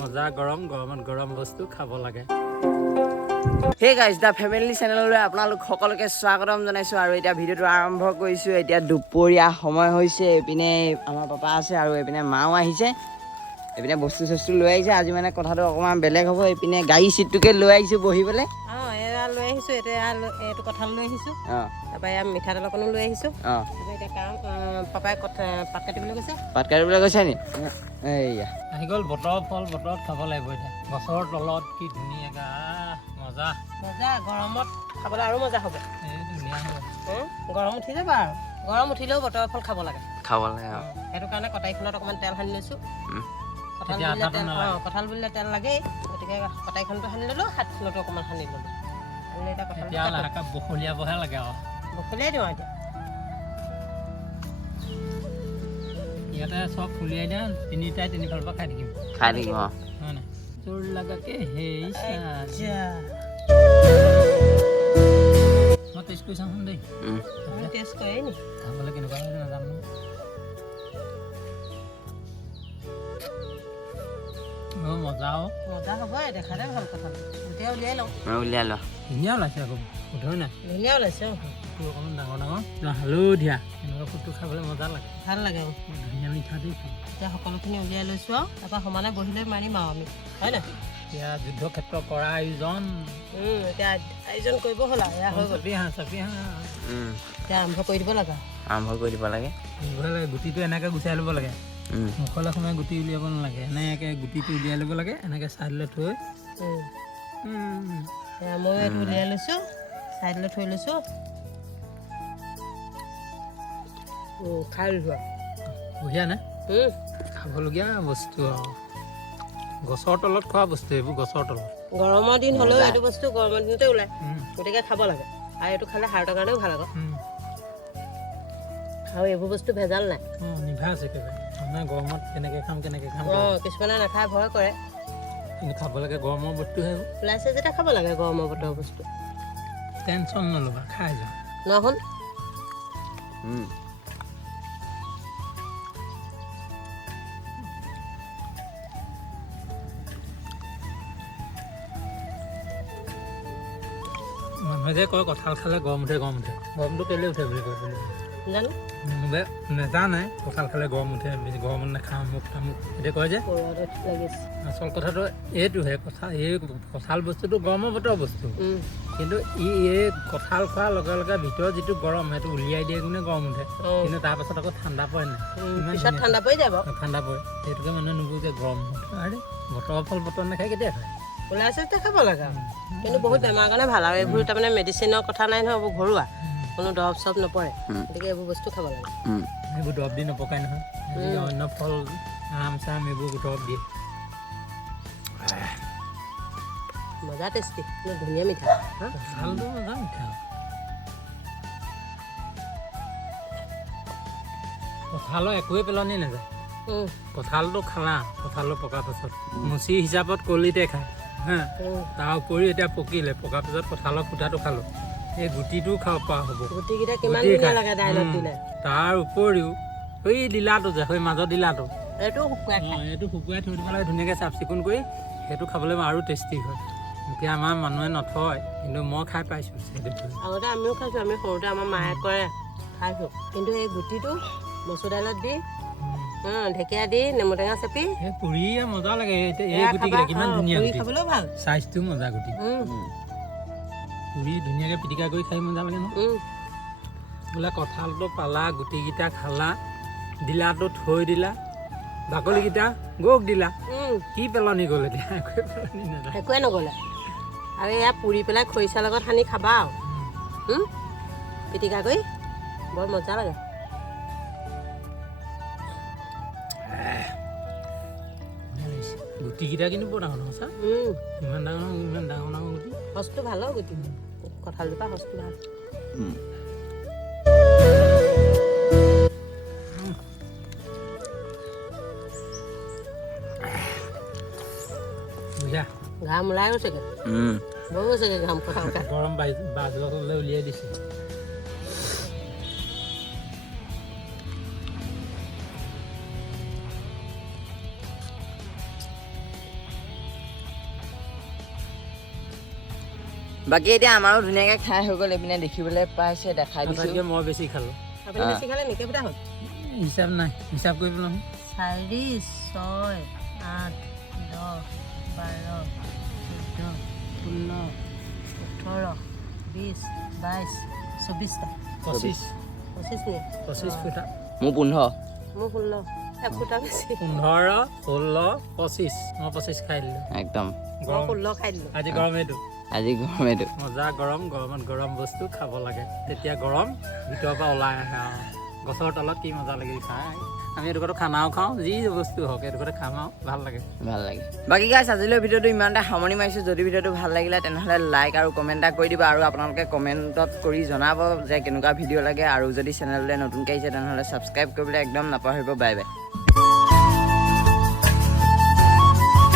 মজা গৰমত গৰম বস্তু খাব লাগে। হে গাইজ দা ফেমিলি চেনেললৈ আপোনালোক সকলোকে স্বাগতম জনাইছোঁ আৰু এতিয়া ভিডিঅ'টো আৰম্ভ কৰিছোঁ। এতিয়া দুপৰীয়া সময় হৈছে, এইপিনে আমাৰ পাপা আছে আৰু এইপিনে মাও আহিছে, এইপিনে বস্তু চস্তু লৈ আহিছে। আজি মানে কথাটো অকণমান বেলেগ হ'ব। এইপিনে গাড়ী চিটটোকে লৈ আহিছোঁ বহিবলৈ। এয়া লৈ আহিছোঁ, এইটো কঁঠাল লৈ আহিছোঁ, তাৰপৰা এয়া মিঠাতেল অকণো লৈ আহিছোঁ। এতিয়া কাৰণ পাপাই পাত কাটিবলৈ গৈছে। পাত কাটিবলৈ গৈছে নি? এইয়া আহি গ'ল বতৰৰ ফল, বতৰত খাব লাগিব এতিয়া। গছৰ তলত কি ধুনীয়াকৈ মজা মজা, গৰমত খাবলৈ আৰু মজা হ'ব। এই ধুনীয়া হ'ব। গৰম উঠি যাব আৰু গৰম উঠিলেও বতৰৰ ফল খাব লাগে। আৰু সেইটো কাৰণে কটাৰীখনত অকণমান তেল সানি লৈছোঁ। কঁঠাল বুলিলে তেল লাগেই, গতিকে কটাৰীখনটো সানি ল'লোঁ, হাতখনতো অকণমান সানি ল'লোঁ। এতিয়া লাহেকৈ বখলিয়াবহে লাগে আৰু বখলিয়াই দিওঁ এতিয়া। ইয়াতে চব ফুলিয়াই দিয়া, তিনিটাই তিনিফালৰ পৰা খাই থাকিম। হয় নাই তোৰ লগাকে হেই মই টেষ্ট কৰি চাওঁ দেই। টেষ্ট কৰে নি? খাবলৈ কেনেকুৱা হয় নাজানো। মজা হ'ব, দেখাতে ভাল কথা। এতিয়া উলিয়াই লওঁ। উলিয়াই ল। ধুনীয়া ওলাইছে আকৌ, শুধই নাই ধুনীয়া ওলাইছে। ফুটটো অকণমান ডাঙৰ হালধীয়া, এনেকুৱা ফুটটো খাবলৈ মজা লাগে। ভাল লাগে ধুনীয়া মিঠা দি খাওঁ। এতিয়া সকলোখিনি উলিয়াই লৈছোঁ আৰু তাৰপৰা সমানে বহি লৈ মাৰিম আৰু আমি, হয় নাই? এতিয়া যুদ্ধ ক্ষেত্ৰ কৰা আয়োজন। এতিয়া আয়োজন কৰিব হ'ল আৰু এয়া হৈ গ'ল। চাপি হাঁহ এতিয়া আৰম্ভ কৰি দিব লাগে। গুটিটো এনেকৈ গুচাই ল'ব লাগে। মুখলৈ সোমাই গুটি উলিয়াব নালাগে, এনেকৈ গুটিটো উলিয়াই ল'ব লাগে। এনেকৈ চাইডলৈ থৈ মই এইটো উলিয়াই লৈছোঁ, চাইডলৈ থৈ লৈছোঁ। খাই লৈছোঁ বঢ়িয়া নে? খাবলগীয়া বস্তু আৰু গছৰ তলত খোৱা বস্তু, এইবোৰ গছৰ তলত। গৰমৰ দিন হ'লেও এইটো বস্তু গৰমৰ দিনতে ওলায়, গতিকে খাব লাগে। আৰু এইটো খালে হাৰ্টৰ কাৰণেও ভাল আকৌ। আৰু এইবোৰ বস্তু ভেজাল নাই। নিভা আছে একেবাৰে। মানে গৰমত কেনেকৈ খাম কিছুমানে নাখায়, ভয় কৰে, কিন্তু খাব লাগে। গৰমৰ বস্তুহে ওলাইছে যেতিয়া খাব লাগে। গৰমৰ বতৰৰ বস্তু টেনশ্যন নল'বা, খাই যাওঁ। নহ'ল মানুহে যে কয় কঁঠাল খালে গৰম উঠে, গৰমটো কেলৈ উঠে বুলি কয় জানো, নেজানে। কঁঠাল খালে গৰম উঠে, বেছি গৰমত নাখাওঁ মোক এতিয়া কয় যে। আচল কথাটো এইটোহে, কঁঠাল বস্তুটো গৰমৰ বতৰৰ বস্তু, কিন্তু এই কঁঠাল খোৱাৰ লগে লগে ভিতৰত যিটো গৰম সেইটো উলিয়াই দিয়ে কাৰণে গৰম উঠে। কিন্তু তাৰপাছত আকৌ ঠাণ্ডা পৰে নাই, ঠাণ্ডা পৰি যাব। ঠাণ্ডা পৰে, সেইটোকে মানুহে নুবুজে গৰম আৰে বতৰৰ ফল বতৰ নাখায় কেতিয়া খায়? ওলাইছে যেতিয়া খাব লাগে। কিন্তু বহুত বেমাৰৰ কাৰণে ভাল আৰু এইবোৰ তাৰমানে মেডিচিনৰ কথা নাই নহয়, এইবোৰ ঘৰুৱা, কোনো দৰৱ চৰব নপৰে, গতিকে এইবোৰ বস্তু খাব লাগে। এইবোৰ দৰৱ দি নপকাই নহয়, অন্য ফল আম চাম এইবোৰ দৰৱ দিয়ে। মজা টেষ্টি, ধুনীয়া মিঠা। কঁঠালটো মজা মিঠা। কঁঠালৰ একোৱে পেলনি নাযায়। কঁঠালটো খালা, কঁঠালটো পকাৰ পাছত মুচি হিচাপত কলিতে খায় হা। তাৰ উপৰিও এতিয়া পকিলে, পকাৰ পিছত কঁঠালৰ ফুটাটো খালোঁ, এই গুটিটোও খাব পৰা হ'ব। তাৰ উপৰিও সেই ডিলাটো যে, সেই মাজৰ ডিলাটো, এইটো শুকুৱাই থৈ দিব লাগে ধুনীয়াকৈ চাফ চিকুণ কৰি। সেইটো খাবলৈ আৰু টেষ্টি হয়। এতিয়া আমাৰ মানুহে নথয়, কিন্তু মই খাই পাইছোঁ। আগতে আমিও খাইছোঁ, আমি সৰুতে আমাৰ মায়ে কৰে খাইছোঁ। কিন্তু এই গুটিটো মচুৰ দাইলত দি, ঢেকীয়া দি, নেমু টেঙা চেপি পুৰি মজা লাগে। এই গুটিকেইটা কিমান ধুনীয়া, খাবলৈও ভাল, চাইজটো মজা। গুটি পুৰি ধুনীয়াকৈ পিটিকা কৰি খাই মজা লাগে ন। বোলে কঁঠালটো পালা, গুটিকেইটা খালা, ডিলাটো থৈ দিলা, বাকলিকেইটা গৌক দিলা, কি পেলনি গ'ল? এতিয়া একোৱে নগ'লে। আৰু এয়া পুৰি পেলাই খৰিচাৰ লগত সানি খাবা আৰু পিটিকা কৰি, বৰ মজা লাগে। গুটিকেইটা কিন্তু বৰ ডাঙৰ সঁচা, ইমান ডাঙৰ গুটি। সঁচটো ভাল গুটি, কঁঠালজোপা সঁচটো ভাল। ঘাম ওলাই গৈছেগৈ, বৈ গৈছেগৈ ঘাম। গৰম বাজলৈ উলিয়াই দিছে। বাকী এতিয়া আমাৰো ধুনীয়াকৈ খাই হৈ গ'ল এইপিনে দেখিবলৈ পাইছে দেখাই দিছোঁ তথাপিও মই বেছি খালোঁ আপুনি বেছি খালে নেকি কেইটা হ'ল হিচাপ নাই হিচাপ কৰিব নহয় 4 6 8 10 12 14 15 18 20 22 24টা 25 25 নি 25 ফুটা মোৰ 15 মোৰ 16 এক ফুটা বেছি 15 16 25 মই 25 খাই দিলোঁ একদম মই 16 খাই দিলোঁ আজি গৰম এইটো আজি গৰম এইটো মজা গৰম গৰমত গৰম বস্তু খাব লাগে তেতিয়া গৰম ভিতৰৰ পৰা ওলাই আহে আৰু গছৰ তলত কি মজা লাগে খাই আমি এডোখৰতো খানাও খাওঁ যি বস্তু হওক এডোখৰতে খাম আৰু ভাল লাগে বাকী গাইছ আজিলৈ ভিডিঅ'টো ইমানতে সামৰণি মাৰিছোঁ যদি ভিডিঅ'টো ভাল লাগিলে তেনেহ'লে লাইক আৰু কমেণ্ট এটা কৰি দিবা আৰু আপোনালোকে কমেণ্টত কৰি জনাব যে কেনেকুৱা ভিডিঅ' লাগে আৰু যদি চেনেললৈ নতুনকৈ আহিছে তেনেহ'লে ছাবস্ক্ৰাইব কৰিবলৈ একদম নাপাহৰিব বাই বাই